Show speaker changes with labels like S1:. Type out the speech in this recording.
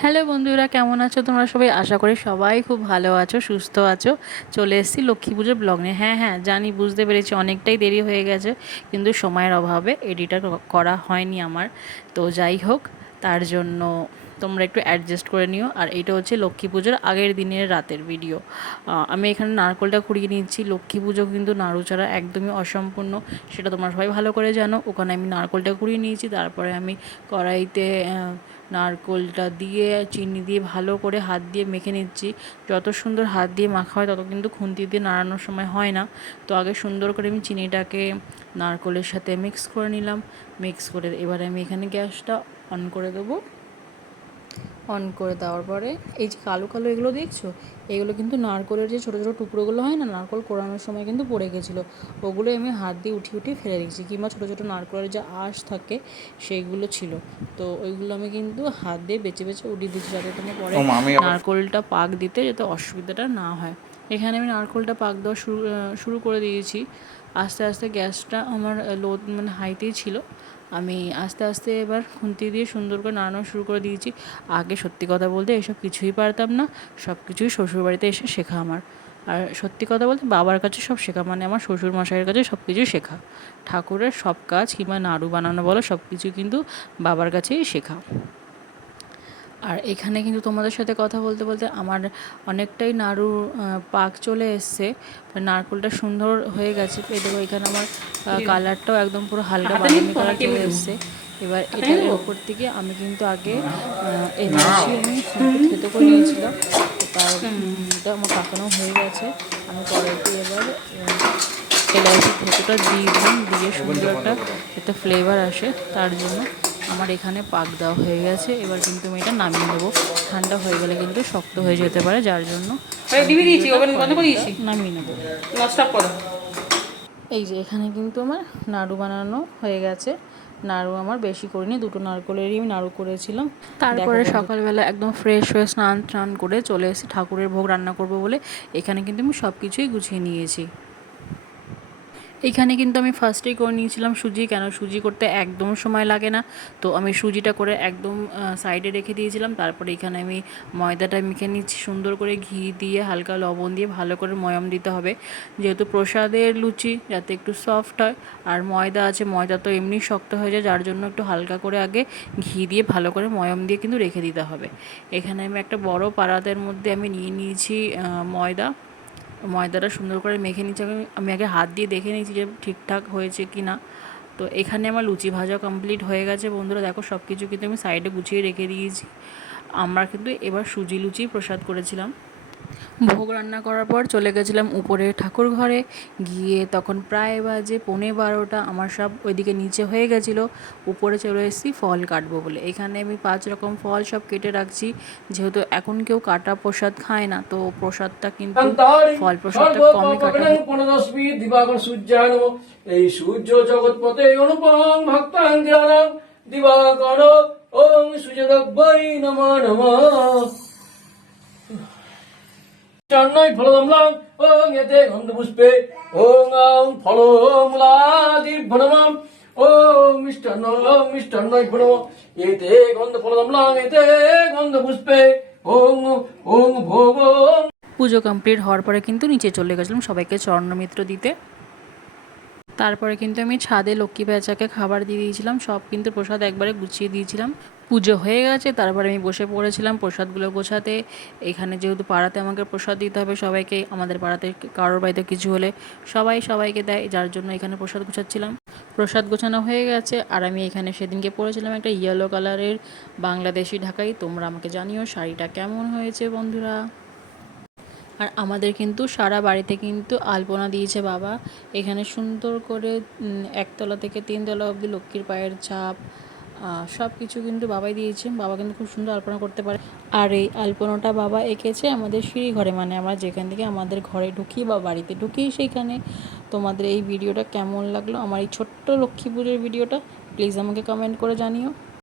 S1: Hello বন্ধুরা, কেমন আছো? তোমরা সবাই আশা করি সবাই খুব ভালো আছো, সুস্থ আছো। চলে এসেছি লক্ষ্মী পুজোর ব্লগ নিয়ে। হ্যাঁ হ্যাঁ জানি, বুঝতে পেরেছি, অনেকটাই দেরি হয়ে গেছে, কিন্তু সময়ের অভাবে এডিটার করা হয়নি আমার। তো যাই হোক, তার জন্য তোমরা একটু অ্যাডজাস্ট করে নিও। আর এটা হচ্ছে লক্ষ্মী পুজোর আগের দিনের রাতের ভিডিও আমি এখানে নারকলটা কুড়িয়ে নিচ্ছি লক্ষ্মী পুজো কিন্তু নাড়ু ছাড়া একদমই অসম্পূর্ণ। সেটা তোমরা সবাই ভালো করে জানো। ওখানে আমি নারকলটা কুড়িয়ে নিয়েছি। তারপরে আমি কড়াইতে নারকোলটা দিয়ে, চিনি দিয়ে ভালো করে হাত দিয়ে মেখে নিচ্ছি। যত সুন্দর হাত দিয়ে মাখা হয়, তত কিন্তু খুন্তি দিয়ে নাড়ানোর সময় হয় না। তো আগে সুন্দর করে আমি চিনিটাকে নারকোলের সাথে মিক্স করে নিলাম। মিক্স করে এবারে আমি এখানে গ্যাসটা অন করে দেবো। অন করে দেওয়ার পরে এই যে কালো কালো এগুলো দেখছ? এগুলো কিন্তু নারকলের যে ছোটো ছোটো টুকরোগুলো হয় না নারকল কোরানোর সময় কিন্তু পড়ে গেছিল। ওগুলো আমি হাত দিয়ে উঠিয়ে উঠিয়ে ফেলে দিয়েছি কিংবা ছোটো ছোটো নারকলের যে আঁশ থাকে সেইগুলো ছিল। তো ওইগুলো আমি কিন্তু হাত দিয়ে বেছে বেছে উঠিয়ে দিচ্ছি যাতে তোমার পরে নারকলটা পাক দিতে যাতে অসুবিধাটা না হয়। এখানে আমি নারকলটা পাক দেওয়া শুরু শুরু করে দিয়েছি। আস্তে আস্তে গ্যাসটা আমার লো মানে হাইতেই ছিল। আমি আস্তে আস্তে এবার খুন্তি দিয়ে সুন্দর করে নাড়ানো শুরু করে দিয়েছি। আগে সত্যি কথা বলতে এসব কিছুই পারতাম না, সব কিছুই শ্বশুরবাড়িতে এসে শেখা আমার। আর সত্যি কথা বলতে বাবার কাছে সব শেখা মানে আমার শ্বশুর মশাইয়ের কাছে সব কিছুই শেখা। ঠাকুরের সব কাজ কিংবা নাড়ু বানানো বলো, সব কিছু কিন্তু বাবার কাছেই শেখা। আর এখানে কিন্তু তোমাদের সাথে কথা বলতে বলতে আমার অনেকটাই নাড়ু পাক চলে এসছে। নারকোলটা সুন্দর হয়ে গেছে। এই দেখো এখানে আমার কালারটাও একদম পুরো হালকা বাদামি কালার চলে এসছে। এবার এটার ওপর থেকে আমি কিন্তু আগে এলাচি আমি থেতো করে নিয়েছিলাম। তার আমার পাকানো হয়ে গেছে। আমি পরেতে এবার এলাচি থেতোটা দিয়ে দিলাম দিয়ে সুন্দর একটা একটা ফ্লেভার আসে তার জন্য। আমার এখানে পাক দেওয়া হয়ে গেছে। এবার কিন্তু আমি এটা নামিয়ে নেব। ঠান্ডা হয়ে গেলে কিন্তু শক্ত হয়ে যেতে পারে যার জন্য নামিয়ে নেব। এই যে এখানে কিন্তু আমার নাড়ু বানানো হয়ে গেছে। নাড়ু আমার বেশি করিনি দুটো নারকলেরই আমি নাড়ু করেছিলাম। তারপরে সকালবেলা একদম ফ্রেশ হয়ে স্নান টান করে চলে এসে ঠাকুরের ভোগ রান্না করব বলে এখানে কিন্তু আমি সব কিছুই গুছিয়ে নিয়েছি। এখানে কিন্তু আমি ফার্স্টেই করে নিয়েছিলাম সুজি। কেন? সুজি করতে একদম সময় লাগে না। তো আমি সুজিটা করে একদম সাইডে রেখে দিয়েছিলাম। তারপরে এখানে আমি ময়দাটা মেখে নিচ্ছি। সুন্দর করে ঘি দিয়ে হালকা লবণ দিয়ে ভালো করে ময়ম দিতে হবে। যেহেতু প্রসাদের লুচি, যাতে একটু সফট হয়। আর ময়দা আছে, ময়দা তো এমনি শক্ত হয়ে যায়। যার জন্য একটু হালকা করে আগে ঘি দিয়ে ভালো করে ময়ম দিয়ে কিন্তু রেখে দিতে হবে। এখানে আমি একটা বড় পাড়াদের মধ্যে আমি নিয়ে নিয়েছি ময়দা। ময়দাটা সুন্দর করে মেখে নিচ্ছি আমি আমি আগে হাত দিয়ে দেখে নিয়েছি যে ঠিকঠাক হয়েছে কি না তো এখানে আমার লুচি ভাজা কমপ্লিট হয়ে গেছে বন্ধুরা। দেখো সব কিছু কিন্তু আমি সাইডে গুছিয়ে রেখে দিয়েছি। আমরা কিন্তু এবার সুজি লুচি প্রসাদ করেছিলাম। ভোগ রান্না করার পর চলে গেছিলাম উপরে ঠাকুর ঘরে। গিয়ে তখন প্রায় বাজে পৌনে বারোটা আমার সব ওইদিকে নিচে হয়ে গেছিল। উপরে চলে এসেছি ফল কাটবো বলে। এখানে আমি পাঁচ রকম ফল সব কেটে রাখছি। যেহেতু এখন কেউ কাটা প্রসাদ খায় না তো প্রসাদটা কিন্তু ফল প্রসাদটা কমই কাটা
S2: দিবাগর সূর্যায় নম এই সূর্য জগৎপতে অনুপম ভক্তাঙ্গিরাম দিবাকর ওম সূর্যদব্বৈ নম নম। চন্নই ফলদমলাম ওং এতে গন্ধপুষ্পে ওং আং ফলমূলাদিভ্যনমাম ওং মিষ্টান্ন মিষ্টান্নই ফলম এতে গন্ধ ফলদমলাম এতে গন্ধপুষ্পে ওং ওং ভোগ।
S1: পুজো কমপ্লিট হওয়ার পরে কিন্তু নিচে চলে গেছিলাম সবাইকে চরণমিত্র দিতে। তারপরে কিন্তু আমি ছাদে লক্ষ্মী পেঁচাকে খাবার দিয়ে দিয়েছিলাম, সব কিন্তু প্রসাদ একবারে গুছিয়ে দিয়েছিলাম। পুজো হয়ে গেছে, তারপরে আমি বসে পড়েছিলাম প্রসাদগুলো গোছাতে। এখানে যেহেতু পাড়াতে আমাকে প্রসাদ দিতে হবে সবাইকে, আমাদের পাড়াতে কারোর বাড়িতে কিছু হলে সবাই সবাইকে দেয়, যার জন্য এখানে প্রসাদ গোছাচ্ছিলাম। প্রসাদ গোছানো হয়ে গেছে, আর আমি এখানে সেদিনকে পরেছিলাম একটা ইয়েলো কালারের বাংলাদেশি ঢাকাই। তোমরা আমাকে জানিও শাড়িটা কেমন হয়েছে বন্ধুরা। আর আমাদের কিন্তু সারা বাড়িতে কিন্তু আলপনা দিয়েছে বাবা। এখানে সুন্দর করে একতলা থেকে তিনতলা অবধি লক্ষ্মীর পায়ের ছাপ সব কিছু কিন্তু বাবাই দিয়েছে বাবা কিন্তু খুব সুন্দর আলপনা করতে পারে। আর এই আলপনাটা বাবা এঁকেছে আমাদের সিঁড়ি ঘরে মানে আমরা যেখান থেকে আমাদের ঘরে ঢুকি বা বাড়িতে ঢুকি সেইখানে। তোমাদের এই ভিডিওটা কেমন লাগল? আমার এই ছোট্ট লক্ষ্মী পুজোর ভিডিওটা প্লিজ আমাকে কমেন্ট করে জানিও।